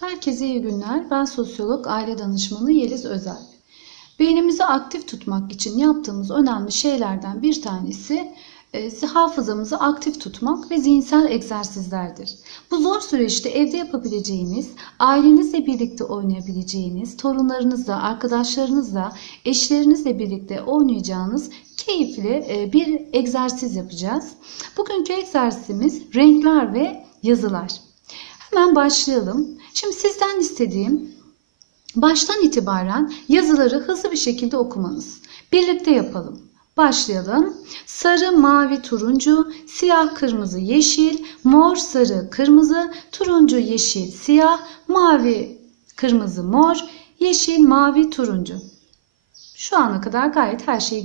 Herkese iyi günler. Ben sosyolog, aile danışmanı Yeliz Özel. Beynimizi aktif tutmak için yaptığımız önemli şeylerden bir tanesi e, hafızamızı aktif tutmak ve zihinsel egzersizlerdir. Bu zor süreçte evde yapabileceğiniz, ailenizle birlikte oynayabileceğiniz, torunlarınızla, arkadaşlarınızla, eşlerinizle birlikte oynayacağınız keyifli e, bir egzersiz yapacağız. Bugünkü egzersizimiz renkler ve yazılar. Hemen başlayalım. Şimdi sizden istediğim baştan itibaren yazıları hızlı bir şekilde okumanız. Birlikte yapalım. Başlayalım. Sarı, mavi, turuncu, siyah, kırmızı, yeşil, mor, sarı, kırmızı, turuncu, yeşil, siyah, mavi, kırmızı, mor, yeşil, mavi, turuncu. Şu ana kadar gayet her şeyi